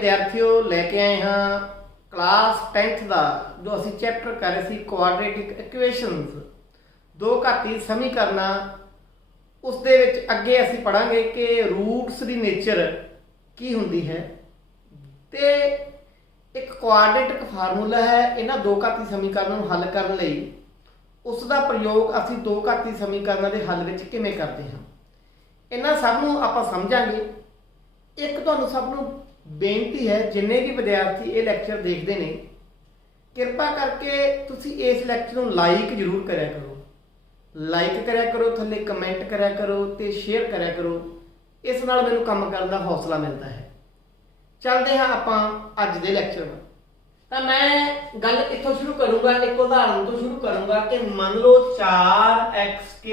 विद्यार्थियों लैके आए हाँ क्लास 10th का जो असी चैप्टर कर रहे थे क्वाड्रेटिक इक्वेशनस दो घाती समीकरण उस दे विच अगे असी पढ़ांगे कि रूट्स की नेचर की हुंदी है ते एक क्वाड्रेटिक फार्मूला है इन्हां दो घाती समीकरणों हल करने लई उसका प्रयोग असी दो घाती समीकरणों के हल विच किवें करते हैं इन्हां सब नूं आपां समझांगे। एक तुहानूं सब नूं बेनती है जिन्ने भी विद्यार्थी ये लैक्चर देखते हैं कृपा करके तुसी इस लैक्चर को लाइक जरूर कराया करो थल्ले कमेंट कराया करो तो शेयर कराया करो। इस नाल मैनूं काम करने का हौसला मिलता है। चलते हैं आपां अज दे लैक्चर में। तो मैं गल इत्थों शुरू करूँगा, एक उदाहरण तो शुरू करूँगा कि मान लो 4x²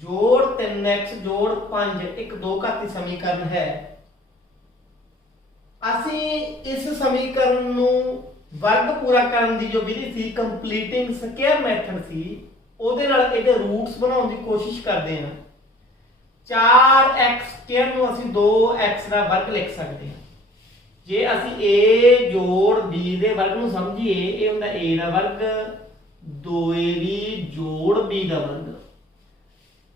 जोड़ 3x जोड़ 5 एक दो घाती समीकरण है। असी इस समीकरण नूं वर्ग पूरा करने की जो विधि थी कंप्लीटिंग स्क्वायर मैथड सी ਉਹਦੇ ਨਾਲ ਇਹਦੇ रूट्स बनाने की कोशिश करते हैं। 4x² ਨੂੰ ਅਸੀਂ 2x ਦਾ ਵਰਗ ਲਿਖ ਸਕਦੇ ਹਾਂ। ਜੇ ਅਸੀਂ a ਜੋੜ b ਦੇ ਵਰਗ ਨੂੰ ਸਮਝੀਏ ਇਹ ਹੁੰਦਾ a ਦਾ ਵਰਗ 2ab ਜੋੜ b ਦਾ ਵਰਗ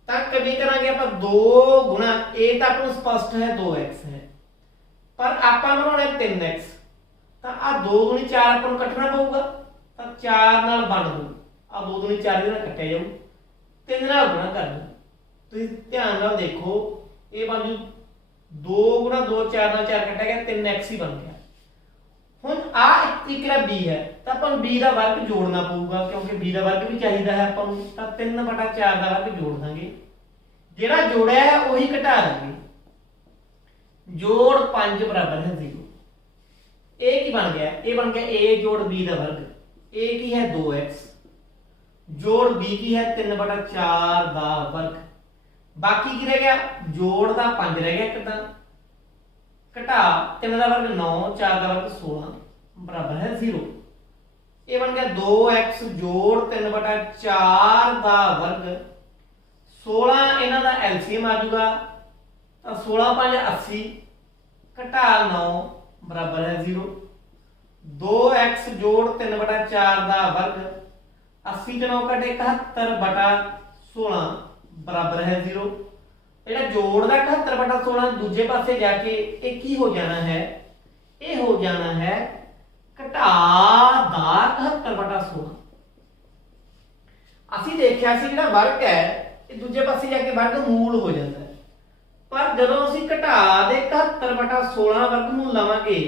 ਤਾਂ ਕਵੀ ਕਰਾਂਗੇ ਆਪਾਂ 2 ਗੁਣਾ a ਤਾਂ ਆਪਾਂ ਨੂੰ ਸਪਸ਼ਟ ਹੈ 2x है पर ਆਪਾਂ ਬਣਾਉਣਾ 3x ਤਾਂ ਆ 2 ਗੁਣੀ 4 ਆਪਾਂ ਨੂੰ ਕੱਟਣਾ ਪਊਗਾ ਤਾਂ 4 ਨਾਲ ਵੰਡ ਦੋ ਆ 2 दूनी 4 ਦੇ ਨਾਲ ਕੱਟਿਆ ਜਾਊ 3 ਨਾਲ ਗੁਣਾ ਕਰ ਲਓ। ਤੁਸੀਂ ਧਿਆਨ ਨਾਲ ਦੇਖੋ ਇਹ ਬਣ ਜੂ 2 ਗੁਣਾ 2 4 ਨਾਲ 4 ਕੱਟਿਆ ਗਿਆ 3x ਹੀ ਬਣ ਗਿਆ। ਹੁਣ ਆ ਇੱਕ ਦਾ b ਹੈ ਤਾਂ ਆਪਾਂ ਨੂੰ b ਦਾ ਵਰਗ ਜੋੜਨਾ ਪਊਗਾ ਕਿਉਂਕਿ b ਦਾ ਵਰਗ ਵੀ ਚਾਹੀਦਾ ਹੈ ਆਪਾਂ ਨੂੰ ਤਾਂ 3/4 ਦਾ ਵਰਗ ਜੋੜ ਦਾਂਗੇ। ਜਿਹੜਾ ਜੋੜਿਆ ਹੈ ਉਹੀ ਘਟਾ ਦਾਂਗੇ। जोड़ 5 बराबर है 0। ए की बन गया ये बन गया a जोड़ b का वर्ग a की है 2x जोड़ b की है 3/4 का वर्ग बाकी की रह गया जोड़ का 5 रह गया एक घटा 3 का वर्ग 9 4 का वर्ग 16 बराबर है 0। ये बन गया 2x जोड़ 3/4 का वर्ग 16 इन्हां दा एलसीएम आ जाऊगा तो 16 5 80 घटा 9 बराबर है 0। 2x जोड़ 3/4 का वर्ग 80 च 9 कटे 71/16 बराबर है 0। ਜਿਹੜਾ जोड़ का 71/16 दूजे पासे जाके ये की हो जाना है ये हो जाना है घटा दा 71/16। ਅਸੀਂ ਦੇਖਿਆ ਸੀ ਜਿਹੜਾ वर्ग है ये दूजे पासे जाके वर्गमूल हो जाता है पर ਜਦੋਂ ਅਸੀਂ ਘਟਾ ਦੇ 71/16 ਵਰਗਮੂਲ ਲਵਾਂਗੇ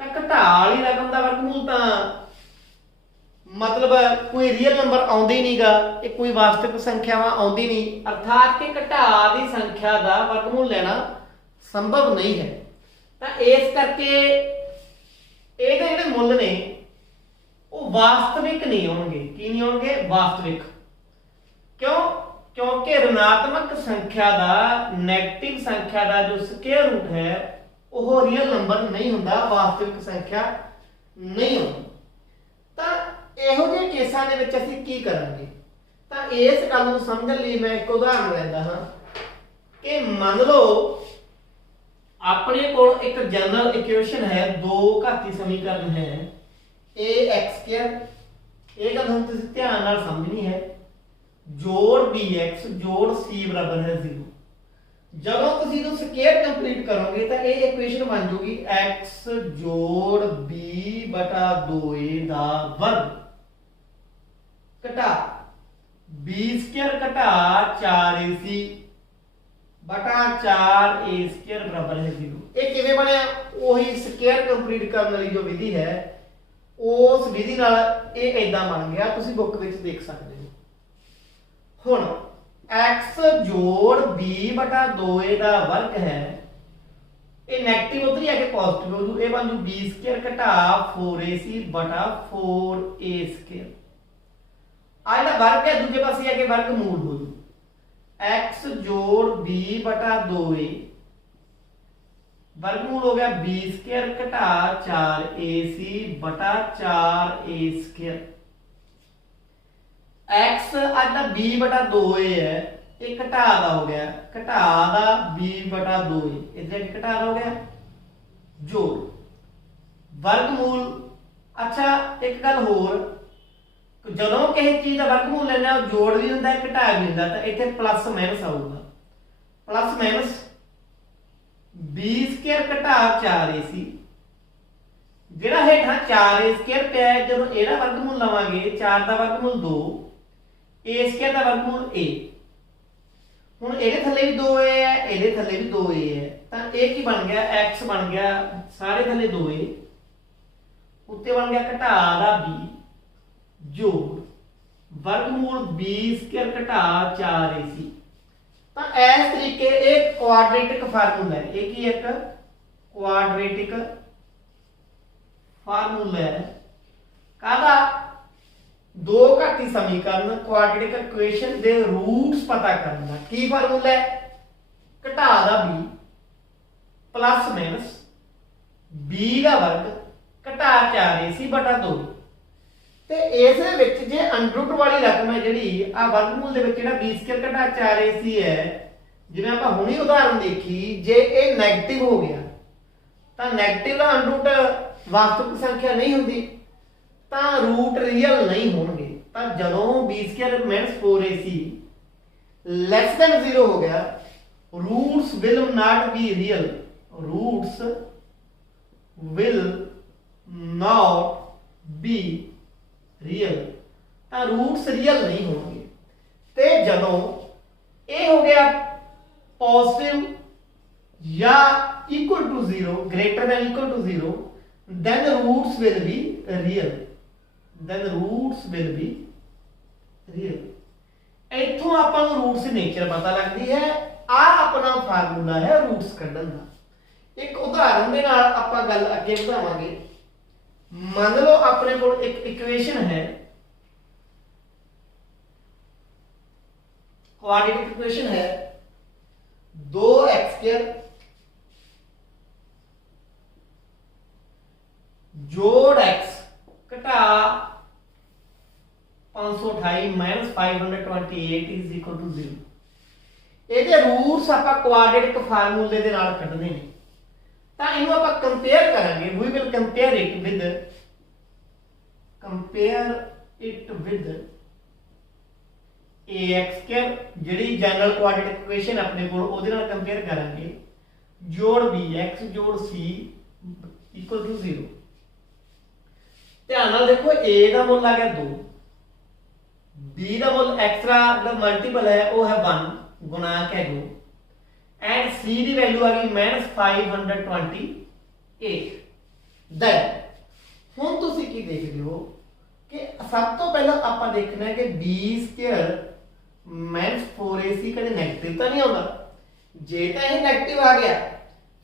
ਤਾਂ ਘਟਾ ਵਾਲੀ ਰਕਮ ਦਾ ਵਰਗਮੂਲ ਤਾਂ मतलब कोई रियल नंबर आउंदा ही नहींगा ये कोई वास्तविक संख्यावां आउंदी नहीं अर्थात कि घटा दी संख्या का वर्गमूल लेना संभव नहीं है। तो इस करके ये जिहड़े मुल ने वो वास्तविक नहीं होंगे की नहीं होंगे वास्तविक क्यों क्योंकि ऋणात्मक संख्या का नैगेटिव संख्या का जो स्क्वायर रूट है वह रियल नंबर नहीं होंदा वास्तविक संख्या नहीं होंदी। तो ਇਹੋ ਜਿਹੇ ਕੇਸਾਂ ਦੇ ਵਿੱਚ ਅਸੀਂ ਕੀ ਕਰਾਂਗੇ ਤਾਂ ਇਸ ਗੱਲ ਨੂੰ ਸਮਝਣ ਲਈ ਮੈਂ ਇੱਕ ਉਦਾਹਰਨ ਲੈਂਦਾ ਹਾਂ ਕਿ ਮੰਨ ਲਓ ਆਪਣੇ ਕੋਲ ਇੱਕ ਜਨਰਲ ਇਕੁਏਸ਼ਨ ਹੈ ਦੋ ਘਾਤੀ ਸਮੀਕਰਨ ਹੈ ax² ਇਹ ਗੱਲ ਹੁਣ ਤੁਸੀਂ ਧਿਆਨ ਨਾਲ ਸਮਝਣੀ ਹੈ जोड़ bx जोड़ c बराबर है 0। जब तुम इस स्क्वायर कंप्लीट करोगे तो ये इक्वेशन बन जाएगी x जोड़ b/2a का वर्ग घटा b² घटा 4ac बटा 4a² बराबर है 0। ये किवें बनया वही स्क्वायर कंप्लीट करने वाली जो विधि है उस विधि नाल ये इदां बन गया तुसीं बुक विच देख सकते हो। हुण x जोड़ b/2a का वर्ग है ये नेगेटिव उधर ही आके पॉजिटिव हो जू ये बन जू b² घटा 4ac बटा 4a²। आ जिहड़ा वर्ग है दूजे पासे आके वर्गमूल हो जू x जोड़ b/2a वर्गमूल हो गया b² घटा 4ac बटा 4a²। x अड्डा b/2a है ये घटा दा हो गया घटा दा b/2a इधर घटा दा हो गया जोड़ वर्गमूल। अच्छा एक गल होर, ਜਦੋਂ ਕਿਸੇ ਚੀਜ਼ ਦਾ ਵਰਗਮੂਲ ਲੈਣਾ ਉਹ ਜੋੜ ਵੀ ਹੁੰਦਾ ਘਟਾ ਵੀ ਹੁੰਦਾ, ਤਾਂ ਇੱਥੇ ਪਲੱਸ ਮਾਈਨਸ ਆਊਗਾ। ਪਲੱਸ ਮਾਈਨਸ b² ਘਟਾ 4ac, ਜਿਹੜਾ ਹੇਠਾਂ 4a² ਪਿਆ ਜਦੋਂ ਇਹਦਾ ਵਰਗਮੂਲ ਲਵਾਂਗੇ 4 ਦਾ ਵਰਗਮੂਲ 2, a² ਦਾ ਵਰਗਮੂਲ a। ਹੁਣ ਇਹਦੇ ਥੱਲੇ ਵੀ 2a ਹੈ, ਇਹਦੇ ਥੱਲੇ ਵੀ 2a ਹੈ, ਤਾਂ ਇਹ ਕੀ ਬਣ ਗਿਆ x ਬਣ ਗਿਆ ਸਾਰੇ ਥੱਲੇ 2a, ਉੱਤੇ ਬਣ ਗਿਆ ਘਟਾ ਦਾ b जोड़ वर्गमूल b² घटा 4ac। तो इस तरीके एक क्वाड्रेटिक फार्मूला है, एक ही एक क्वाड्रेटिक फार्मूला है कादा दो घाती समीकरण क्वाड्रेटिक इक्वेशन दे रूट्स पता करना। की फार्मूला है घटा दा b प्लस माइनस b का वर्ग घटा 4ac बटा 2। ਤੇ ਇਸ ਦੇ ਵਿੱਚ ਜੇ ਅੰਡਰਰੂਟ ਵਾਲੀ ਰਕਮ ਹੈ ਜਿਹੜੀ ਆ ਵਰਗਮੂਲ ਦੇ ਵਿੱਚ ਜਿਹੜਾ b² ਘਟਾ 4ac ਹੈ, ਜਿਵੇਂ ਆਪਾਂ ਹੁਣੀ ਉਦਾਹਰਨ ਦੇਖੀ, ਜੇ ਇਹ ਨੈਗੇਟਿਵ ਹੋ ਗਿਆ ਤਾਂ ਨੈਗੇਟਿਵ ਦਾ ਅੰਡਰਰੂਟ ਵਾਸਤਵਿਕ ਸੰਖਿਆ ਨਹੀਂ ਹੁੰਦੀ ਤਾਂ ਰੂਟ ਰੀਅਲ ਨਹੀਂ ਹੋਣਗੇ। ਤਾਂ ਜਦੋਂ b² - 4ac ਲੈਸ ਦੈਨ 0 ਹੋ ਗਿਆ, roots will not be real, roots will not be real, ਤਾਂ ਰੂਟਸ ਰੀਅਲ ਨਹੀਂ ਹੋਣਗੇ। ਤੇ ਜਦੋਂ ਇਹ ਹੋ ਗਿਆ ਪੋਜ਼ਿਟਿਵ ਜਾਂ equal to 0, greater than equal to 0, then roots will be real, then roots will be real। ਇੱਥੋਂ ਆਪਾਂ ਨੂੰ ਰੂਟਸ ਦੀ ਨੇਚਰ ਪਤਾ ਲੱਗਦੀ ਹੈ। ਆ ਆਪਣਾ ਫਾਰਮੂਲਾ ਹੈ ਰੂਟਸ ਕੱਢਣ ਦਾ। ਇੱਕ ਉਦਾਹਰਨ ਦੇ ਨਾਲ ਆਪਾਂ ਗੱਲ ਅੱਗੇ ਵਧਾਵਾਂਗੇ। मान लो अपने को एक इक्वेशन है, क्वाड्रेटिक इक्वेशन है 2x² जोड़ x घटा 528 - 528 इज इक्वल टू 0। ਇਹਦੇ ਰੂਟਸ ਆਪਾਂ ਕੁਆਡਰੇਟਿਕ ਫਾਰਮੂਲੇ ਦੇ ਨਾਲ ਕੱਢਦੇ ਨੇ। ਤਾਂ ਇਹਨੂੰ ਆਪਾਂ ਕੰਪੇਅਰ ਕਰਾਂਗੇ। We will compare it with ax² ਜਿਹੜੀ ਜਨਰਲ ਕੁਆਡਰੇਟਿਕ ਇਕੁਏਸ਼ਨ ਆਪਣੇ ਕੋਲ ਉਹਦੇ ਨਾਲ ਕੰਪੇਅਰ ਕਰਾਂਗੇ। ਜੋੜ bx ਜੋੜ c ਇਕੁਅਲ ਟੂ 0। ਧਿਆਨ ਨਾਲ ਦੇਖੋ a ਦਾ ਮੁੱਲ ਆ ਗਿਆ 2, b ਦਾ ਮੁੱਲ ਐਕਸਟਰਾ ਦਾ ਮਲਟੀਪਲ ਹੈ ਉਹ ਹੈ 1 ਗੁਣਾਕ ਹੈ 2, and c ਦੀ ਵੈਲਿਊ ਆ ਗਈ -528। then ਹੁਣ ਤੁਸੀਂ ਕੀ ਦੇਖਦੇ ਹੋ ਕਿ ਸਭ ਤੋਂ ਪਹਿਲਾਂ ਆਪਾਂ ਦੇਖਣਾ ਹੈ ਕਿ b² - 4ac ਕਦੇ ਨੈਗੇਟਿਵ ਤਾਂ ਨਹੀਂ ਆਉਂਦਾ। ਜੇ ਤਾਂ ਇਹ ਨੈਗੇਟਿਵ ਆ ਗਿਆ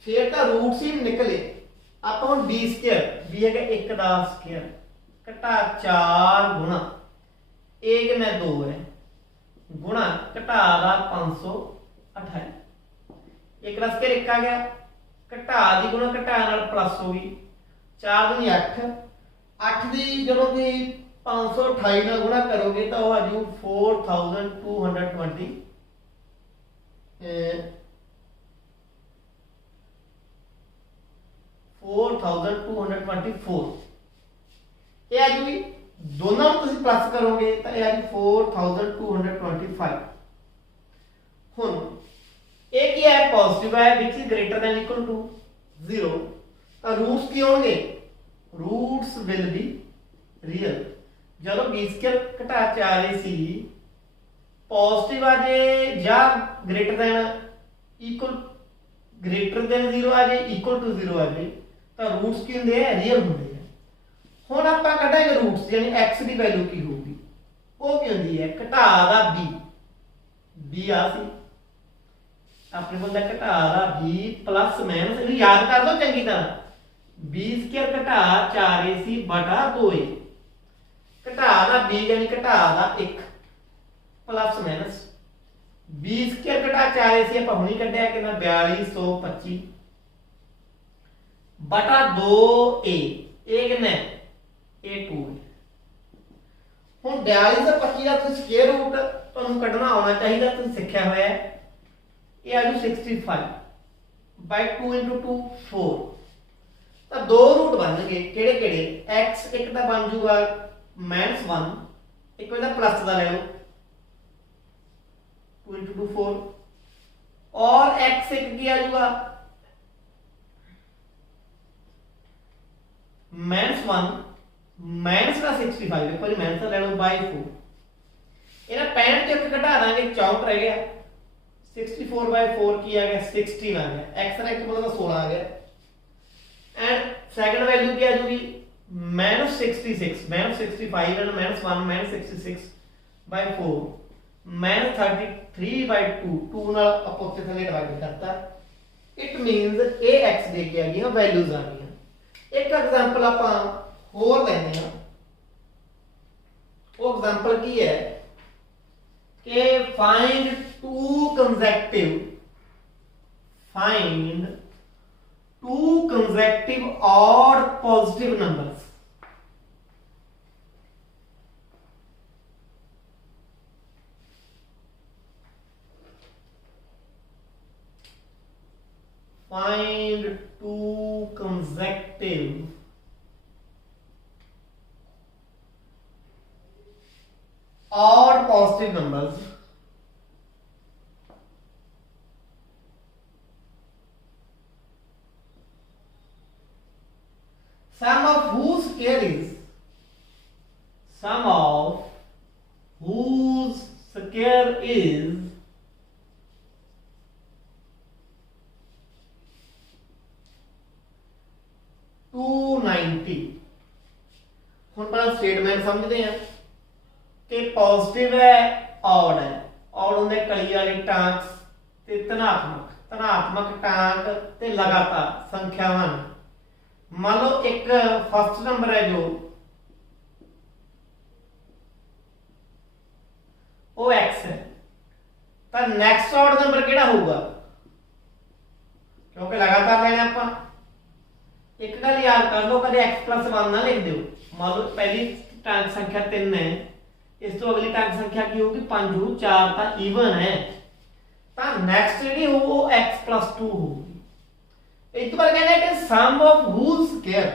ਫਿਰ ਤਾਂ ਰੂਟਸ ਹੀ ਨਿਕਲੇ। ਆਪਾਂ ਹੁਣ b² b ਹੈਗਾ 1 ਦਾ ਸਕੁਅਰ ਘਟਾ 4 ਗੁਣਾ a ਕਿੰਨਾ 2 ਹੈ ਗੁਣਾ ਘਟਾ ਦਾ 528। एक रस के एक आ गया घटा दी गुणा घटा नाल प्लस हो गई 4 दूनी 8, 8 दी जदों कि 528 नाल गुणा करोगे तो आ जू 4220 4224 ये आ जूगी। दोनों में तुसीं प्लस करोगे तो ये आ जू 4225। हुण एक ही है पॉजिटिव है which is greater than equal to 0, तो रूट्स की होंगे रूट्स विल बी रियल। जब b² घटा 4ac पॉजिटिव आ जाए या ग्रेटर देन 0 आ जाए इक्वल टू 0 आ जाए तो रूट्स की होंगे रियल होंगे। हुण आपां कढांगे रूट्स यानी x की वैल्यू की होगी वो की होंदी है घटा दा b आ सी अपने को घटा दा b प्लस माइनस इहनूं याद कर दो चंगी तरह b² घटा 4ac बटा 2a घटा दा b यानी घटा दा 1 प्लस माइनस b² घटा 4ac ਆਪਾਂ ਹੁਣੀ ਕੱਢਿਆ ਕਿੰਨਾ 4225 बटा 2a ਇਹ ਕਿੰਨਾ a 2 ਹੁਣ 4225 ਦਾ ਤੁਸੀਂ ਸਕੁਅਰ ਰੂਟ ਤੁਹਾਨੂੰ ਕੱਢਣਾ ਆਉਣਾ ਚਾਹੀਦਾ ਤੁਸੀਂ ਸਿੱਖਿਆ ਹੋਇਆ है। ये आ 65 by 2 into 2 4 तो दो रूट बननगे किहड़े किहड़े x एक तो बन जूगा -1 एक वजह प्लस का ले लो 2 × 2 4 और x एक की आ जाऊगा -1 माइनस का 65 एक बार माइनस का ले लो बाय 4 इन्हें 65 तो एक घटा देंगे 64 रह गया 64/4 की आ गया 16 आ गया x का मतलब 16 आ गया एंड सेकंड वैल्यू क्या आ जाएगी -66 -65 एंड -1 -66/4 -33/2 2 नाल अपोजिट थले डिवाइड करता इट मींस ए x दे के आ गई वैल्यूज आ गई एक एग्जांपल ਆਪਾਂ ਹੋਰ ਲੈਨੇ ਆ ਉਹ एग्जांपल ਕੀ ਹੈ कि find two consecutive odd positive numbers find two consecutive odd positive numbers sum of whose square is 290 ਹੁਣ ਪਹਿਲਾਂ स्टेटमेंट समझते हैं कि पॉजिटिव है ऑड होंगे कली वाली टांक ते धनात्मक टांक ते लगातार संख्यावान मान लो एक फर्स्ट नंबर है जो वो x है तो नेक्स्ट ऑड नंबर केड़ा होगा क्योंकि लगातार लेना आप एक गल याद कर लो कदे x + 1 ना लिख दो मान लो पहली टांक संख्या 3 है इस तो अगली टांक संख्या की होगी 5 4 ता इवन है ता नेक्स्ट जेडी हो वो x + 2 होगी एक बार कहना है कि सम ऑफ whose square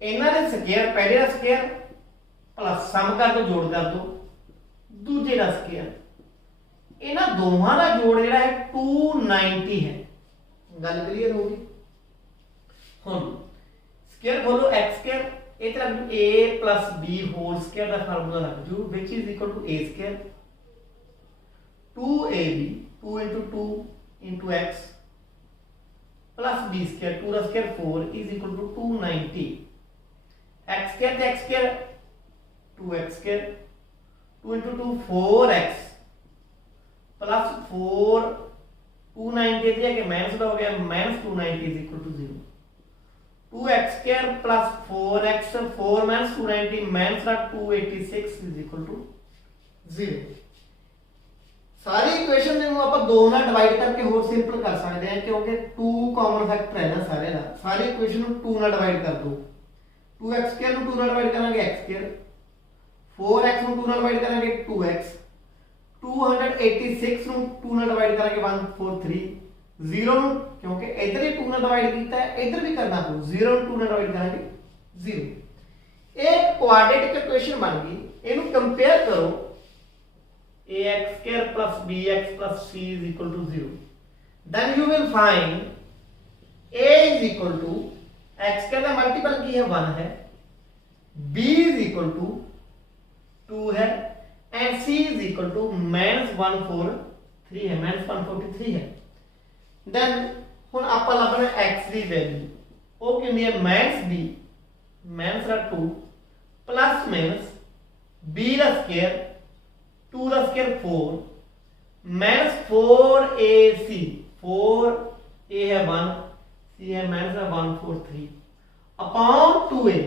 इन्हां दे स्क्वायर पहले दा स्क्वायर प्लस सम कर दो जोड़ कर दो दूजे दा स्क्वायर इन्हां दोहां दा जोड़ जेड़ा है 290 है गल क्लियर होगी हुन स्क्वायर खोलो x स्क्वायर इस तरह a + b होल स्क्वायर का फार्मूला रख दो which is equal to a square 2ab 2 * 2 * x plus b square 2 का square 4 is equal to 290 x square तो x square 2x square 2 * 2 4x plus 4 290 दिया कि माइनस हो गया -290 is equal to 0 2x square plus 4x 4 minus 290 minus 286 is equal to 0 सारी equation ਨੂੰ ਆਪਾਂ 2 ਨਾਲ ਡਿਵਾਈਡ ਕਰਕੇ ਹੋਰ ਸਿੰਪਲ ਕਰ ਸਕਦੇ ਹਾਂ ਕਿਉਂਕਿ 2 ਕਾਮਨ ਫੈਕਟਰ ਹੈ ਨਾ ਸਾਰੇ ਦਾ ਸਾਰੀ ਇਕੁਏਸ਼ਨ ਨੂੰ 2 ਨਾਲ ਡਿਵਾਈਡ ਕਰ ਦੋ 2x² ਨੂੰ 2 ਨਾਲ ਡਿਵਾਈਡ ਕਰਾਂਗੇ x² 4x ਨੂੰ 2 ਨਾਲ ਡਿਵਾਈਡ ਕਰਾਂਗੇ 2x 286 ਨੂੰ 2 ਨਾਲ ਡਿਵਾਈਡ ਕਰਾਂਗੇ 143 0 ਨੂੰ क्योंकि इधर ही 2 ਨਾਲ डिवाइड किया है इधर भी करना पड़ू 0 ਨੂੰ 2 ਨਾਲ डिवाइड करेंगे 0 एक क्वाड्रेटिक इक्वेशन बन गई इनु कंपेयर करो ax² plus bx plus c is equal to 0 then you will find a is equal to x का मल्टीपल की है 1 है b is equal to 2 है and c is equal to -143 है -143 है then ਹੁਣ ਆਪਾਂ ਲੱਭਣਾ x ਦੀ ਵੈਲਿਊ ਉਹ ਕਿੰਨੀ ਹੈ -b -2 प्लस माइनस b ਦਾ ਸਕੁਅਰ 2 ਦਾ ਸਕੁਅਰ 4 -4ac 4a है 1 c है -143 अपॉन 2a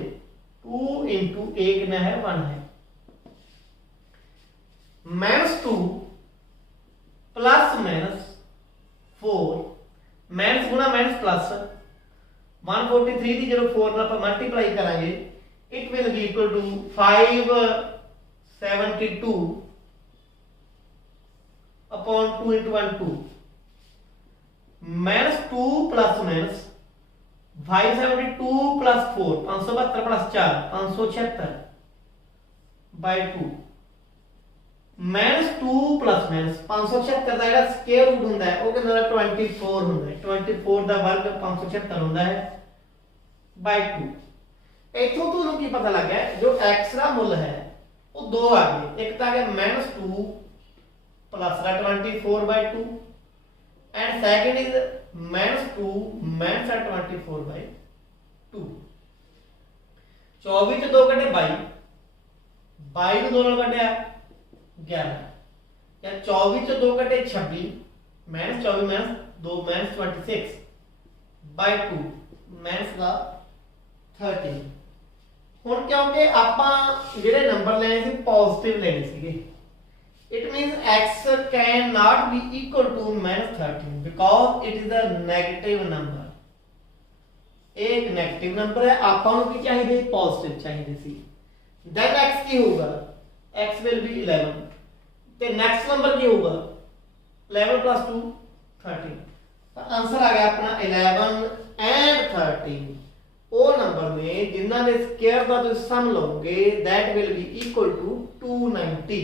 2 into a कितना है 1 है -2 प्लस -4 माइनस गुना माइनस प्लस 143 की जो 4 ਨਾਲ ਆਪਾਂ ਮਲਟੀਪਲਾਈ ਕਰਾਂਗੇ it will be equal to 572 upon 2 into 1 2 -2 plus 572 plus 4 572 plus 4 576 by 2 -2 plus -576 ਦਾ ਜਿਹੜਾ ਸਕੁਅਰ ਰੂਟ ਹੁੰਦਾ ਹੈ ਉਹ ਕਿੰਨਾ 24 ਹੁੰਦਾ ਹੈ 24 ਦਾ ਵਰਗ 576 ਹੁੰਦਾ ਹੈ ਬਾਈ 2 ਇਥੋਂ ਤੁਹਾਨੂੰ ਕੀ ਪਤਾ ਲੱਗਾ ਜੋ x ਦਾ ਮੁੱਲ ਹੈ ਉਹ ਦੋ ਆ ਗਏ ਇੱਕ ਤਾਂ ਆ ਗਿਆ -2 प्लस 24/2 and second is -2 -24/2 24 ਚ 2 ਕੱਢੇ 22 22 ਨੂੰ 2 ਨਾਲ ਕੱਢਿਆ 11 या 24 ਚ 2 ਕੱਢੇ 26 -24 -2 -26/2 ਮਾਈਨਸ ਦਾ 13 ਹੁਣ ਕਿਉਂਕਿ ਆਪਾਂ ਜਿਹੜੇ ਨੰਬਰ ਲੈਣੇ ਸੀ ਪੋਜ਼ਿਟਿਵ ਲੈਣੇ ਸੀਗੇ it means x cannot be equal to -13 because it is a negative number एक नेगेटिव नंबर है ਆਪਾਂ ਨੂੰ ਕੀ ਚਾਹੀਦੇ ਪੋਜ਼ਿਟਿਵ ਚਾਹੀਦੇ ਸੀ then x ਕੀ ਹੋਊਗਾ x will be 11 ਤੇ ਨੈਕਸਟ ਨੰਬਰ ਕੀ ਹੋਊਗਾ 11 plus 2 13 ਤਾਂ ਆਨਸਰ ਆ ਗਿਆ ਆਪਣਾ 11 and 13 ਉਹ ਨੰਬਰ ਨੇ ਜਿਨ੍ਹਾਂ ਦੇ ਸਕੁਅਰ ਦਾ ਤੁਸੀਂ ਸਮ ਲਓਗੇ that will be equal to 290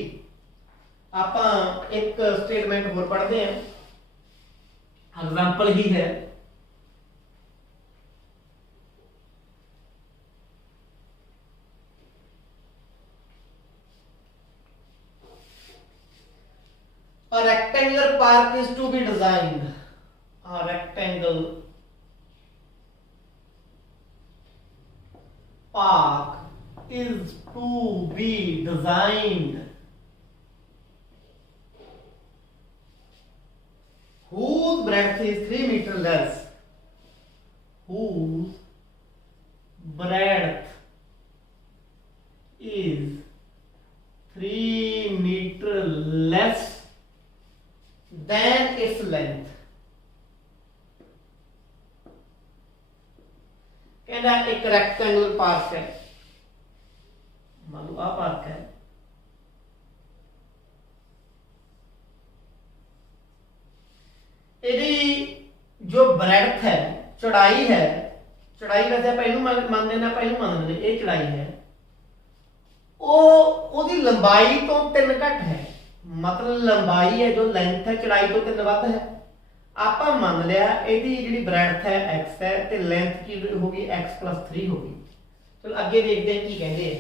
ਆਪਾਂ ਇੱਕ ਸਟੇਟਮੈਂਟ ਹੋਰ ਪੜ੍ਹਦੇ ਹਾਂ ਐਗਜ਼ਾਮਪਲ ਹੀ ਹੈ A rectangular park is to be designed. A rectangle park is to be designed. Whose breadth is 3 meter less? Whose breadth is 3 meter less than its length? कहना एक rectangular park है मान लो आ park है जो breadth है चौड़ाई वैसे पहलू मान लेना पहलू मान लेना ये चौड़ाई है ओदी लंबाई तो 3 घट है मतलब लंबाई है जो लेंथ है चौड़ाई तो 3 वध है आप मान लिया यदि जी ब्रेडथ है x है तो लेंथ की होगी x + 3 होगी चलो अगे देखते हैं की कहते हैं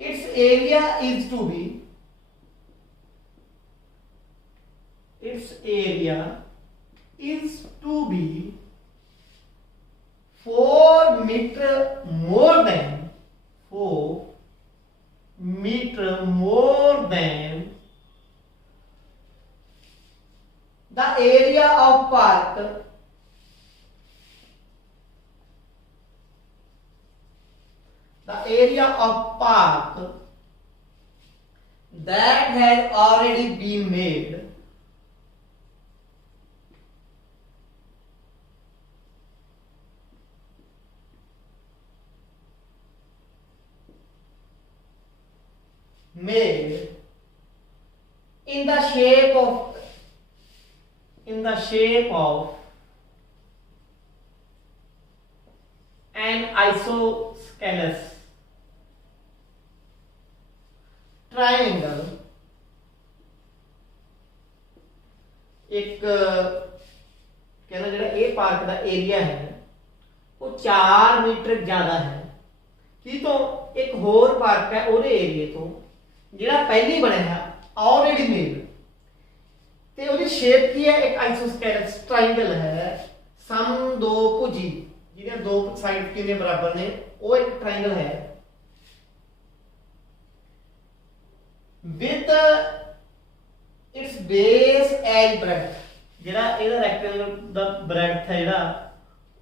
it's area is to be its area is to be 4 meter more than 4 meter more than the area of park that has already been made in the shape of an isosceles triangle एक कहना जो ये park का area है वो 4 metre ज्यादा है की तो एक होर पार्क है ਉਹਦੇ ਏਰੀਏ ਤੋਂ ਜਿਹੜਾ ਪਹਿਲੀ ਬਣਿਆ ऑलरेडी मेड ਤੇ ਉਹਦੀ ਸ਼ੇਪ ਕੀ ਹੈ ਇੱਕ ਆਈਸੋਸਕੇਲਸ ਟ੍ਰਾਇੰਗਲ ਹੈ ਸਮ ਦੋ ਭੁਜੀ ਜਿਹਦੇ ਦੋ ਸਾਈਡ ਕਿੰਨੇ ਬਰਾਬਰ ਨੇ ਉਹ ਇੱਕ ਟ੍ਰਾਇੰਗਲ ਹੈ with its base as breadth ਜਿਹੜਾ ਇਹਦਾ ਰੈਕਟੈਂਗਲ ਦਾ ਬ੍ਰੈਡਥ ਹੈ ਜਿਹੜਾ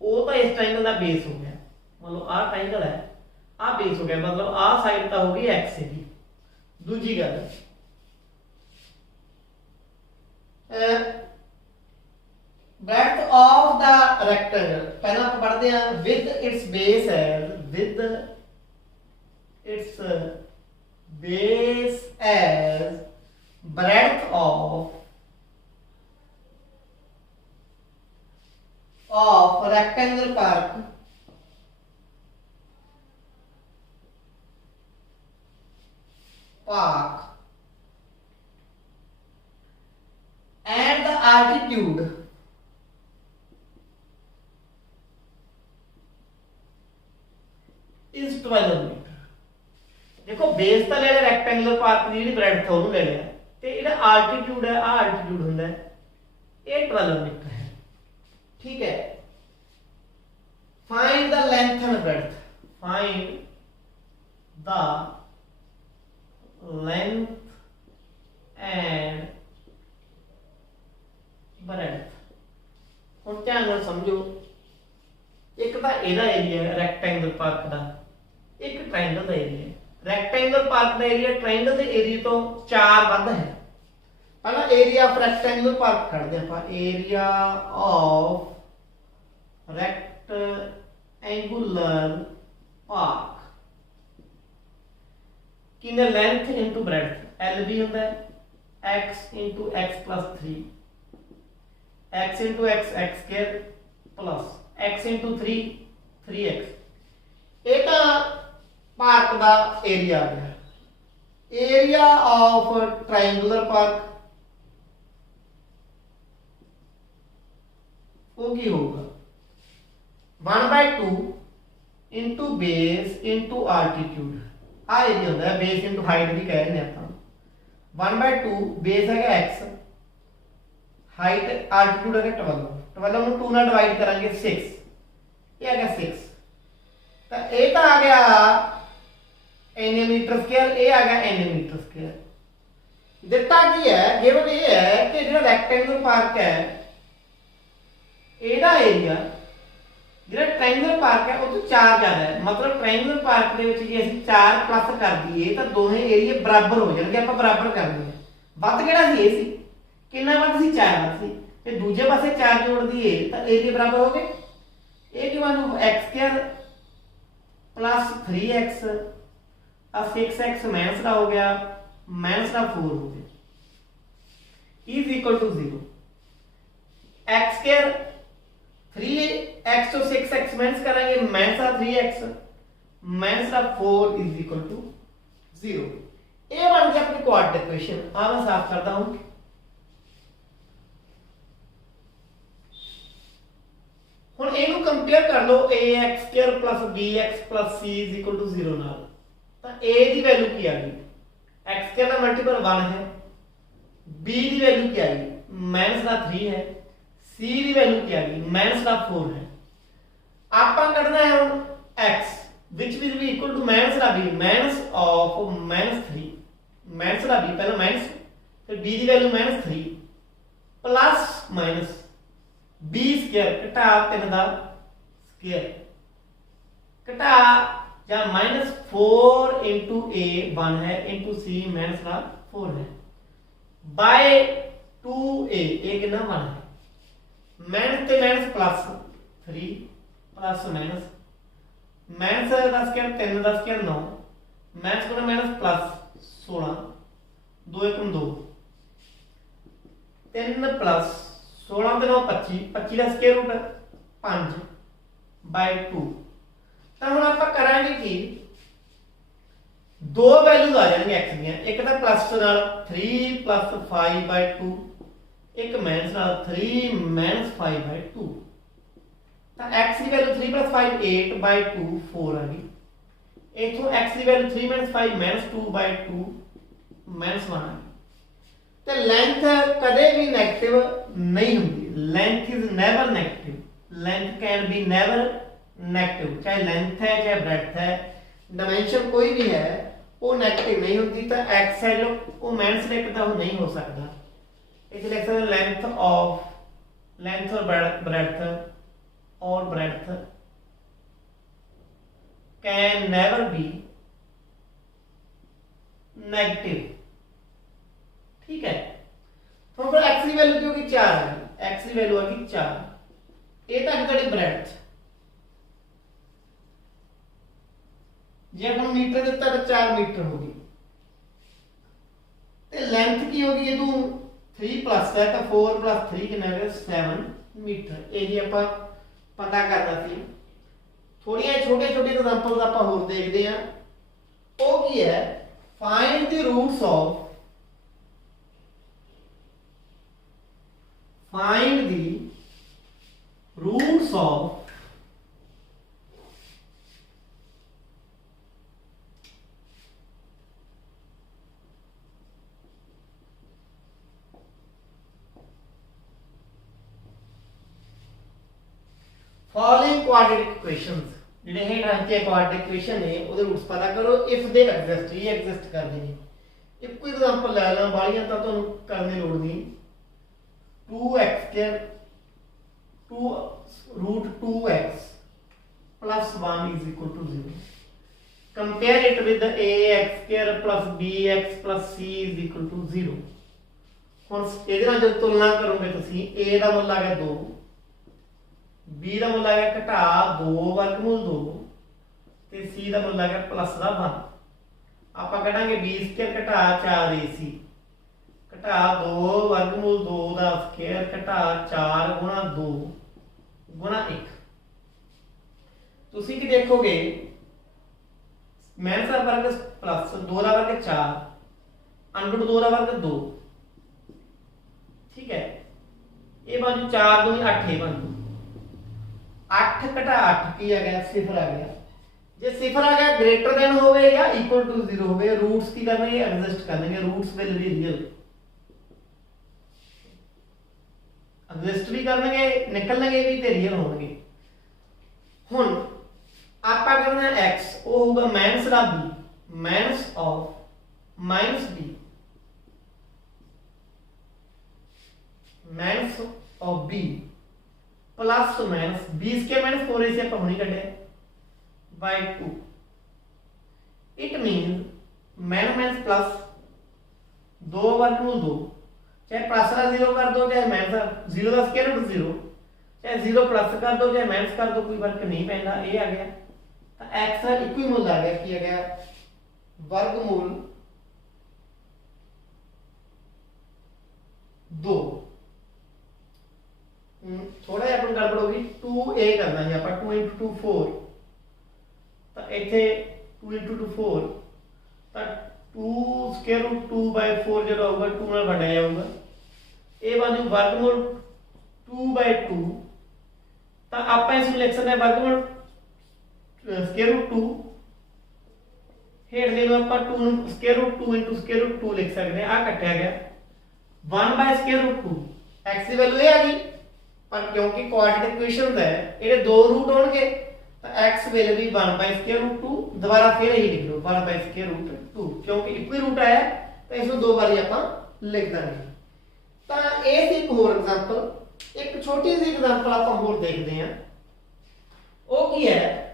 ਉਹ ਤਾਂ ਇਸ ਟ੍ਰਾਇੰਗਲ ਦਾ ਬੇਸ ਹੋ ਗਿਆ ਮਤਲਬ ਆਹ ਟ੍ਰਾਇੰਗਲ ਹੈ आ बेस हो गया मतलब आ साइड तो होगी x से भी दूजी गल breadth of the rectangle पहला आप पढ़ते हैं with its base as breadth of of rectangular park and the altitude is 12 metre. देखो बेस तो ले लिया रैक्टेंगुलर पार्क की जी ब्रेडथ है ਉਹਨੂੰ ले लिया ਤੇ ਇਹਦਾ altitude है आ altitude ਹੁੰਦਾ है ये 12 मीटर है। ठीक है, find the length and breadth, find the length and breadth। ਹੁਣ ਧਿਆਨ ਨਾਲ ਸਮਝੋ, ਇੱਕ ਤਾਂ ਇਹਦਾ ਏਰੀਆ ਹੈ ਰੈਕਟੈਂਗਲ ਪਾਰਕ ਦਾ, ਇੱਕ ਟ੍ਰਾਇੰਗਲ ਦਾ ਏਰੀਆ ਹੈ। ਰੈਕਟੈਂਗਲ ਪਾਰਕ ਦਾ ਏਰੀਆ ਟ੍ਰਾਇੰਗਲ ਦੇ ਏਰੀਆ ਤੋਂ 4 ਵੱਧ ਹੈ। ਪਹਿਲਾਂ ਏਰੀਆ ਆਫ ਰੈਕਟੈਂਗਲ ਪਾਰਕ ਕੱਢਦੇ ਆਪਾਂ, ਏਰੀਆ ਆਫ ਰੈਕਟੈਂਗੂਲਰ ਪਾਰਕ किने लेंथ इनटू ब्रेडथ, LB होता है x into x plus 3, x into x x square plus x into 3 3x। एटा पार्क दा एरिया आ गया। एरिया ऑफ ट्रायंगुलर पार्क वो की होगा 1/2 into base into altitude। आ area होता है बेस इनटू हाइट भी कह रहे हैं अपन। 1/2 बेस है x, हाइट आल्टीट्यूड है 12, 12 ਨੂੰ 2 ਨਾਲ डिवाइड करेंगे 6, ये आ गया 6। तो ये तो आ गया n मीटर स्क्वायर, ये आ गया n मीटर स्क्वायर। दिता की है गिवन ये है कि जो रेक्टेंगुलर पार्क है ਇਹਦਾ ਏਰੀਆ ਜਿਹੜਾ ट्रायंगुलर पार्क है ਉਹ ਤੋਂ 4 ਜ਼ਿਆਦਾ ਹੈ। मतलब ट्रायंगुलर पार्क ਦੇ ਵਿੱਚ ਜੇ ਅਸੀਂ 4 ਪਲੱਸ ਕਰ ਦਈਏ ਤਾਂ ਦੋਵੇਂ ਏਰੀਆ ਬਰਾਬਰ ਹੋ ਜਾਣਗੇ। ਆਪਾਂ ਬਰਾਬਰ ਕਰ ਦਿੰਦੇ ਹਾਂ। ਵੱਧ ਕਿਹੜਾ ਸੀ? ਇਹ ਸੀ। ਕਿੰਨਾ ਵੱਧ ਸੀ? 4 ਵੱਧ ਸੀ। ਤੇ ਦੂਜੇ ਪਾਸੇ 4 ਜੋੜ ਦਈਏ ਤਾਂ ਏਰੀਆ ਬਰਾਬਰ ਹੋ ਗਏ। ਇਹ ਕੀ ਬਣ ਜੂ x² प्लस 3x आ 6x माइनस का हो गया माइनस का 4 हो गया is equal to 0। x² 3x तो 6x माइनस करेंगे माइनस का 3x माइनस का 4 इज इक्वल टू 0। ये बन गया अपनी क्वाड्रेटिक इक्वेशन। अब मैं साफ करता हूं। ਹੁਣ ਇਹਨੂੰ ਕੰਪੇਅਰ ਕਰ ਲਓ ax² + bx + c = 0 ਨਾਲ। ਤਾਂ a ਦੀ ਵੈਲਿਊ ਕੀ ਆ ਗਈ? x² ਦਾ ਮਲਟੀਪਲ 1 ਹੈ, b ਦੀ ਵੈਲਿਊ ਕੀ ਆ ਗਈ -3 ਹੈ, c ਦੀ ਵੈਲਿਊ ਕੀ ਆ ਗਈ -4 ਹੈ। ਆਪਾਂ ਕੱਢਣਾ ਹੈ ਹੁਣ x which will be equal to -b -3 -b ਪਹਿਲਾਂ ਮਾਈਨਸ ਫਿਰ b ਦੀ value -3 plus minus b square घटा 3 ਦਾ स्क्वायर घटा या -4 into a 1 है into c -4 है by 2a a कितना 1 है माइनस ते minus plus 3 plus minus minus का स्क्वायर 3 का स्क्वायर 9 माइनस को माइनस प्लस 16 2 1 2 3 प्लस 16 ਤੇ 9 25 25 ਦਾ ਸਕੁਅਰ ਰੂਟ 5/2। ਤਾਂ ਹੁਣ ਆਪਾਂ ਕਰਾਂਗੇ ਕਿ ਦੋ ਵੈਲਿਊਜ਼ ਆ ਜਾਣਗੇ x ਦੀਆਂ, ਇੱਕ ਤਾਂ ਪਲੱਸ ਨਾਲ 3 + 5/2 ਇੱਕ ਮਾਈਨਸ ਨਾਲ 3 - 5/2। ਤਾਂ x ਦੀ ਵੈਲਿਊ 3 + 5 8/2 4 ਆ ਗਈ। ਇਥੋਂ x ਦੀ ਵੈਲਿਊ 3 - 5 -2/2 -1 ਆ ਗਈ। ਤੇ ਲੈਂਥ ਕਦੇ ਵੀ ਨੈਗੇਟਿਵ नहीं होती। Length is never negative, length can be never negative. चाहे लेंथ है चाहे ब्रेड्थ है, डायमेंशन कोई भी है वो नेगेटिव नहीं होती। तो x है जो वो माइनस लिखता वो नहीं हो सकता। इसलिए लिख सकते लेंथ और breadth can never be negative. ठीक है। तो फिर x की वैल्यू की होगी 4 है, x की वैल्यू आएगी 4। ये तक तेरी ब्रेड्थ जे अपन मीटर देता तो 4 मीटर होगी। ते लेंथ की होगी ये तू 3 प्लस है तो 4 + 3 कितना है 7 मीटर। ये जी अपन पता करना सी थोड़ियां छोटे छोटे एग्जांपल्स आपां होर देखदे हां ਉਹ ਕੀ है find the roots of following quadratic equations ਜਿਹੜੇ ਹੇਠ ਰੱਖੇ ਕੁਆਡ੍ਰੈਟਿਕ ਇਕੁਏਸ਼ਨ ਨੇ ਉਹਦੇ ਰੂਟਸ ਪਤਾ ਕਰੋ ਇਫ ਦੇ ਐਗਜ਼ਿਸਟ ਇਹ ਐਗਜ਼ਿਸਟ ਕਰਦੇ ਨੇ ਇੱਕੋ ਐਗਜ਼ਾਮਪਲ ਲੈ ਲਾਂ ਬਾਲੀਆਂ ਤਾਂ ਤੁਹਾਨੂੰ ਕਰਨ ਦੀ ਲੋੜ ਨਹੀਂ 2x² 2 root 2x plus 1 is equal to 0 compare it with the ax² plus bx plus c is equal to 0 ਹੁਣ ਇਹਦੇ ਨਾਲ ਜਦ ਤੁਲਨਾ ਕਰੋਗੇ ਤੁਸੀਂ a ਦਾ ਮੁੱਲ ਆ ਗਿਆ 2 b ਦਾ ਮੁੱਲ ਆ ਗਿਆ ਘਟਾ 2 ਵਰਗਮੂਲ 2 ਤੇ c ਦਾ ਮੁੱਲ ਆ ਗਿਆ ਪਲੱਸ ਦਾ 1 ਆਪਾਂ ਕਢਾਂਗੇ b² ਘਟਾ 4ac ਘਟਾ 2 ਵਰਗਮੂਲ 2 ਦਾ ਸਕੁਅਰ ਘਟਾ 4 ਗੁਣਾ 2 ਗੁਣਾ 1 ਤੁਸੀਂ ਕੀ ਦੇਖੋਗੇ ਮਾਈਨਸ ਦਾ ਵਰਗ ਪਲੱਸ 2 ਦਾ ਵਰਗ 4 ਅੰਡਰ 2 ਦਾ ਵਰਗ 2 ਠੀਕ ਹੈ ਇਹ ਬਣ ਜੂ 4 2 8 ਇਹ ਬਣ ਜੂ 8 घटा 8 की आ गया सिफर आ गया जे सिफर आ गया ग्रेटर देन होवे या इक्वल टू 0 होवे रूट्स की करने एग्जिस्ट करने roots will be real exist भी करने निकलने भी ते रियल होंगे हुन आपा करना x वो होगा माइनस का b minus of minus b minus of b plus minus b square minus 4ac ਆਪਾਂ ਹੁਣੀ ਕੱਢਿਆ by 2 it means minus minus plus 2 वर्गमूल 2 चाहे प्लस का 0 कर दो चाहे माइनस का 0 का स्क्वायर रूट 0 चाहे 0 प्लस कर दो चाहे माइनस कर दो कोई फर्क नहीं पैंदा ये आ गया तो x का इक्वल मूल आ गया की आ गया वर्गमूल 2 थोड़ा जिहा अपन गड़बड़ होगी 2a करना है अपन 2 * 2 4 तो इथे 2 * 2 4 तो 2 स्क्वायर रूट 2 by 4 जो होगा 2 ਨਾਲ ਵੰਡਿਆ ਜਾਊਗਾ ਇਹ ਬਣ ਜੂ ਵਰਗਮੂਲ 2 by 2 ਤਾਂ ਆਪਾਂ ਇਸ ਨੂੰ ਲਿਖ ਸਕਦੇ ਹਾਂ ਵਰਗਮੂਲ स्क्वायर रूट 2 ਹੇਠ ਦੇ ਨੂੰ ਆਪਾਂ 2 ਨੂੰ स्क्वायर रूट 2 * स्क्वायर रूट 2 ਲਿਖ ਸਕਦੇ ਹਾਂ ਆ ਕੱਟਿਆ ਗਿਆ 1 by स्क्वायर रूट 2 x ਦੀ ਵੈल्यू ਇਹ ਆ ਗਈ पर क्योंकि क्वाड्रेटिक इक्वेशन है ये दो रूट होंगे तो x will be 1 by square root 2 दोबारा फिर यही लिख लो 1 by square root 2 क्योंकि एक ही रूट आया तो इसको दो बार आप लिख देंगे तो ये एक और एग्जांपल एक छोटी सी एग्जांपल आप और देखते हैं वो की है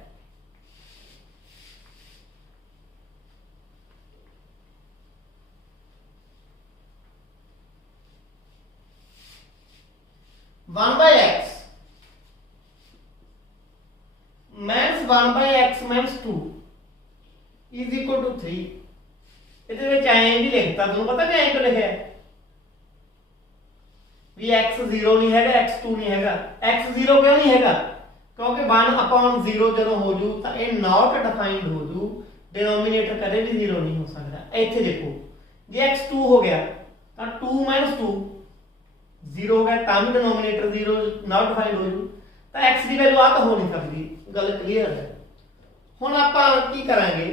one by x minus 1 by x minus 2 is equal to 3 ਇਹਦੇ ਵਿੱਚ ਐਂ ਵੀ ਲਿਖਤਾ ਤੁਹਾਨੂੰ ਪਤਾ ਕਿ ਐਂ ਕਿਉਂ ਲਿਖਿਆ ਵੀ x 0 ਨਹੀਂ ਹੈਗਾ x 2 ਨਹੀਂ ਹੈਗਾ x 0 ਕਿਉਂ ਨਹੀਂ ਹੈਗਾ ਕਿਉਂਕਿ 1 upon 0 ਜਦੋਂ ਹੋ ਜੂ ਤਾਂ ਇਹ ਨਾਟ ਡਿਫਾਈਨਡ ਹੋ ਜੂ ਡਿਨੋਮੀਨੇਟਰ ਕਦੇ ਵੀ 0 ਨਹੀਂ ਹੋ ਸਕਦਾ ਇੱਥੇ ਦੇਖੋ ਜੇ x 2 ਹੋ ਗਿਆ ਤਾਂ 2 2 0 हो गया तब डिनोमिनेटर 0 नॉट डिफाइंड हो जू तो x की वैल्यू आ तो हो नहीं सकती गल क्लीयर है हुण आपां की करांगे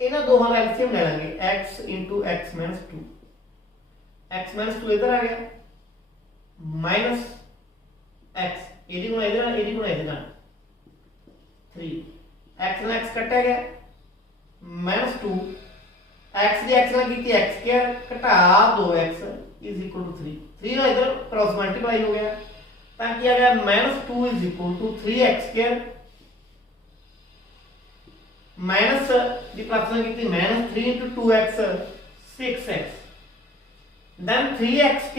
इन्हां दोहां दा एलसीएम ले लांगे x * x - 2 x - 2 इधर आ गया माइनस x एडी गुणा इहदे नाल 3 x नाल x कट्टिया गया -2 x दी x नाल कीती x² घटा 2x is equal to 3 3 ना इधर क्रॉस मल्टीप्लाई हो गया ताकि आ गया -2 is equal to 3x² minus the fraction की -3 * 2x 6x then 3x²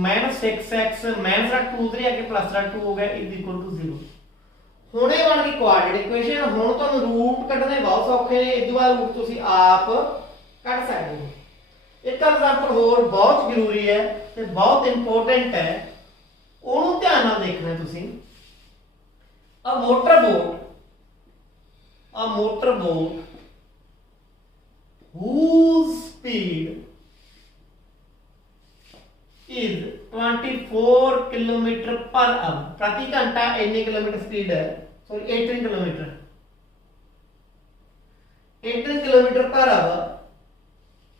-6x minus का 2 3 आके प्लस का 2 हो गया is equal to 0 हुणे बन गई क्वाड्रेटिक इक्वेशन हुण तुहानू रूट कढने बहुत सौखे ने इस बार रूट तुसी आप कढ सकदे हो एक एग्जांपल होर बहुत जरूरी है ते बहुत इंपोर्टेंट है ओनू ध्यान नाल देखना तुसीं a motorboat whose speed is 24 kilometre per hour, प्रति घंटा इतने किलोमीटर स्पीड है, sorry 18 kilometre per hour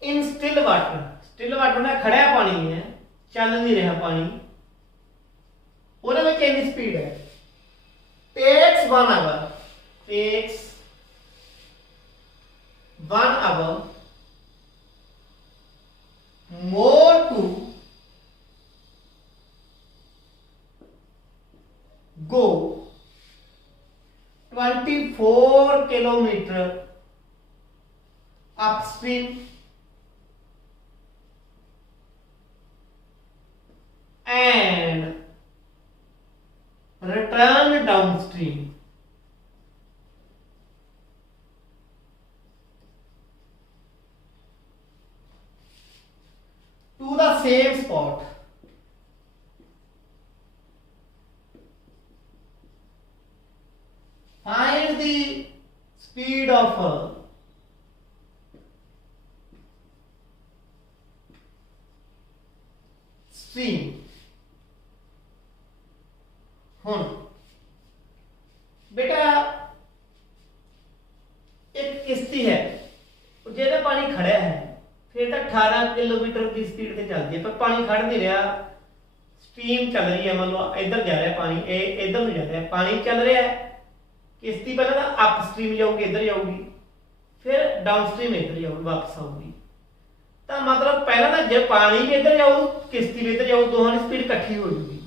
in still water में खड़ा पानी है, चल नहीं रहा पानी, ਉਹਦੇ ਵਿੱਚ ਇੰਨੀ स्पीड है, takes 1 hour more to go 24 kilometer upstream and return downstream. To the same spot. Find the speed of stream. ਹੁਣ बेटा एक किश्ती है, जेदा पानी खड़ा है फिर तो 18 किलोमीटर की स्पीड से चलती है, पर पानी खड़ नहीं रहा, स्ट्रीम चल रही है, मतलब इधर जा रहा है पानी, इधर नहीं जा रहा है, पानी चल रहा है, किश्ती पहले तो अप स्ट्रीम जाऊगी, इधर जाऊगी, फिर डाउन स्ट्रीम इधर जाऊगी, वापस आऊगी, तो मतलब पहला तो जब पानी भी इधर जाऊ, किश्ती भी इधर जाऊ, दोनों की स्पीड इकट्ठी हो जाएगी,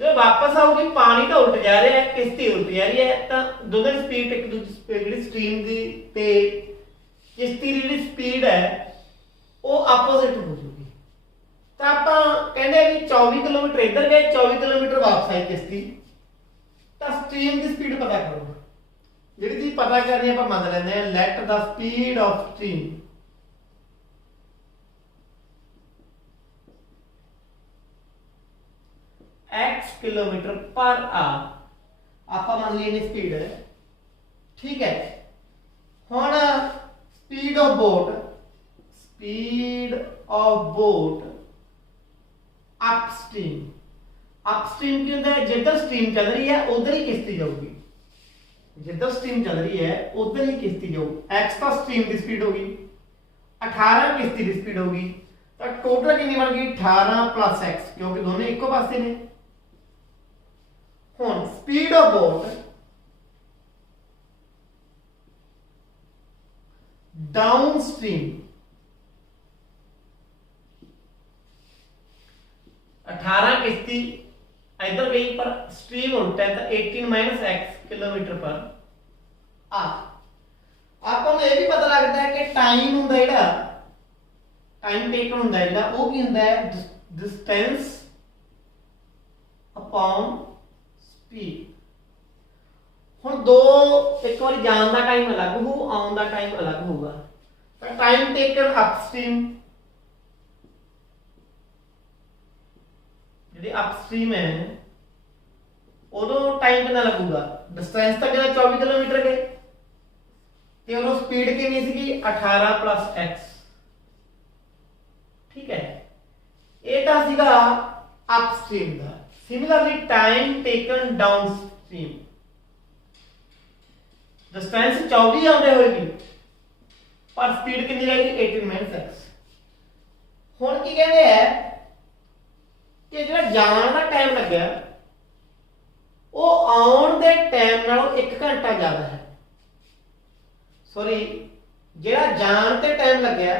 जो वापस आऊगी पानी तो उल्ट जा रहा है, किश्ती उल्ट जा रही है, तो दोनों की स्पीड एक दूसरी स्ट्रीम की ते किश्ती की जी स्पीड है वो आपोजिट हो जाएगी, तो आप कहते हैं कि 24 किलोमीटर इधर गए, 24 किलोमीटर वापस आई किश्ती, तो स्ट्रीम की स्पीड पता करो, जी चीज पता करनी आप मान लेते हैं, let the speed of stream x kilometre per hour, आप मान ली स्पीड है, ठीक है। हुण स्पीड ऑफ बोट अपस्ट्रीम की होता है, जिधर स्ट्रीम चल रही है उधर ही किश्ती जाऊगी, जिधर स्ट्रीम चल रही है उधर ही किश्ती जाऊगी, x तो स्ट्रीम की स्पीड होगी, 18 किश्ती की स्पीड होगी, तो टोटल कितनी बन गई 18 प्लस x, क्योंकि दोनों इको पासे ने। हुण speed of boat down stream 18 किश्ती इधर गई पर स्ट्रीम उल्टा है, तो 18 माइनस x किलोमीटर पर आपको ये भी पता लगता है कि टाइम हुंदा जेड़ा टाइम टेकन हुंदा जेड़ा वो की हुंदा है डिस्टेंस अपॉन स्पीड। हुण दो एक बार जान का टाइम अलग हो, आउन का टाइम अलग होगा, तो टाइम टेकन अपस्ट्रीम जी अपस्ट्रीम है उदो टाइम कितना लगूगा, डिस्टेंस तक गया 24 किलोमीटर गए, तो उदो स्पीड कितनी सी 18 प्लस x, ठीक है। ये तो सीगा अपस्ट्रीम का। Similarly time taken downstream, distance 24 आउंदे होएगी पर स्पीड कितनी रहेगी 18 माइनस x। हुण की कहते हैं कि जो जान का टाइम लग्या वो आउण दे टाइम नालों 1 घंटा ज्यादा है, सॉरी जेड़ा जान ते टाइम लग्या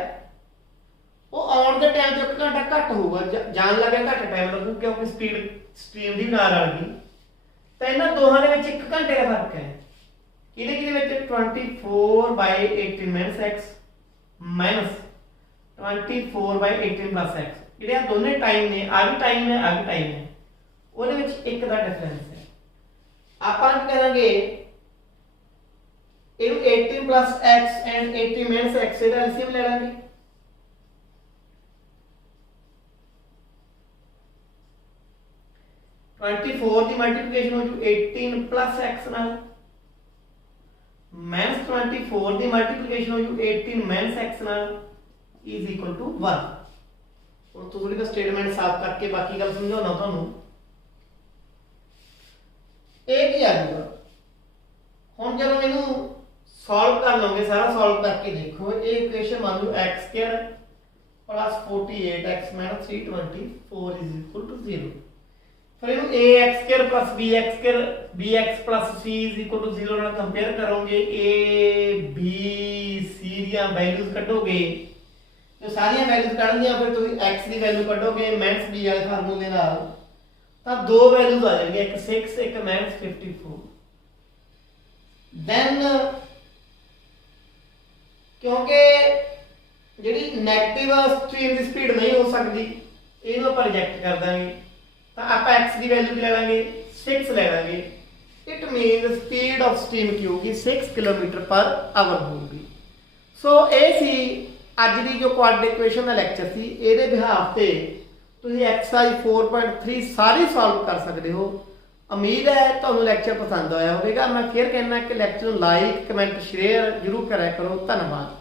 वो आउण दे टाइम तो 1 घंटा घट होगा, जान लगे घट टाइम लगू क्योंकि स्पीड स्ट्रीम दी नाल रल गई, तो इन्हां दोहां दे विच 1 घंटे का फर्क है। किहदे किहदे विच 24/18 minus x minus 24/18 plus x, ਜਿਹੜੇ ਆ ਦੋਨੇ ਟਾਈਮ ਨੇ, ਆ ਵੀ ਟਾਈਮ ਹੈ, ਆ ਵੀ ਟਾਈਮ ਹੈ, ਉਹਦੇ ਵਿੱਚ ਇੱਕ ਦਾ ਡਿਫਰੈਂਸ ਹੈ। ਆਪਾਂ ਕੀ ਕਰਾਂਗੇ ਇਹਨੂੰ 18 plus x and 80 minus x ਇਹਦਾ ਐਲਸੀਐਮ ਲੈ ਲਾਂਗੇ। 24 24 ਦੀ ਮਲਟੀਪਲੀਕੇਸ਼ਨ ਹੋ ਜੂ 18 plus x ਨਾਲ minus 24 ਦੀ ਮਲਟੀਪਲੀਕੇਸ਼ਨ ਹੋ ਜੂ 18 minus x ਨਾਲ is equal to 1। ਹੁਣ ਥੋੜੀ ਜਿਹੀ ਸਟੇਟਮੈਂਟ ਸਾਫ਼ ਕਰਕੇ ਬਾਕੀ ਗੱਲ ਸਮਝਾਉਣਾ ਤੁਹਾਨੂੰ। ਇਹ ਕੀ ਆ ਜੂਗਾ ਹੁਣ ਜਦੋਂ ਇਹਨੂੰ ਸੋਲਵ ਕਰ ਲਓਗੇ ਸਾਰਾ ਸੋਲਵ ਕਰਕੇ ਦੇਖੋ ਇਹ ਇਕੁਏਸ਼ਨ ਮੰਨ ਲਓ x² plus 48x minus 324 is equal to 0। ਫਿਰ ਇਹਨੂੰ ax² plus bx plus c is equal to 0 ਨਾਲ ਕੰਪੇਅਰ ਕਰੋਗੇ a b c ਦੀਆਂ ਵੈਲਿਊਜ਼ ਕੱਢੋਗੇ ਤੇ ਸਾਰੀਆਂ ਵੈਲਿਊਜ਼ ਕੱਢਦੀਆਂ ਫਿਰ ਤੁਸੀਂ x ਦੀ ਵੈਲਿਊ ਕੱਢੋਗੇ ਮਾਈਨਸ b ਵਾਲੇ ਫਾਰਮੂਲੇ ਨਾਲ ਤਾਂ ਦੋ ਵੈਲਿਊਜ਼ ਆ ਜਾਣਗੀਆਂ ਇੱਕ 6 ਇੱਕ ਮਾਈਨਸ 54। ਦੈਨ ਕਿਉਂਕਿ ਜਿਹੜੀ ਨੈਗੇਟਿਵ ਸਟ੍ਰੀਮ ਦੀ ਸਪੀਡ ਨਹੀਂ ਹੋ ਸਕਦੀ ਇਹਨੂੰ ਆਪਾਂ ਰਿਜੈਕਟ ਕਰ ਦਾਂਗੇ ਤਾਂ ਆਪਾਂ x ਦੀ ਵੈਲਿਊ ਕੀ ਲੈ ਲਾਂਗੇ 6 ਲੈ ਲਾਂਗੇ। It means speed of stream ਕੀ ਹੋਊਗੀ 6 ਕਿਲੋਮੀਟਰ ਪਰ ਆਵਰ ਹੋਊਗੀ। ਸੋ ਇਹ ਸੀ ਅੱਜ ਦੀ ਜੋ ਕੁਆਡਰੇਟਿਕ ਇਕੁਏਸ਼ਨ ਦਾ ਲੈਕਚਰ ਸੀ। ਇਹਦੇ ਬਿਹਾਫ ਤੇ ਤੁਸੀਂ ਐਕਸਰਸਾਈਜ਼ 4.3 ਸਾਰੀ ਸੋਲਵ ਕਰ ਸਕਦੇ ਹੋ। ਉਮੀਦ ਹੈ ਤੁਹਾਨੂੰ ਲੈਕਚਰ ਪਸੰਦ ਆਇਆ ਹੋਵੇਗਾ। ਮੈਂ ਫਿਰ ਕਹਿਣਾ ਕਿ ਲੈਕਚਰ ਨੂੰ ਲਾਈਕ ਕਮੈਂਟ ਸ਼ੇਅਰ ਜ਼ਰੂਰ ਕਰਿਆ ਕਰੋ। ਧੰਨਵਾਦ।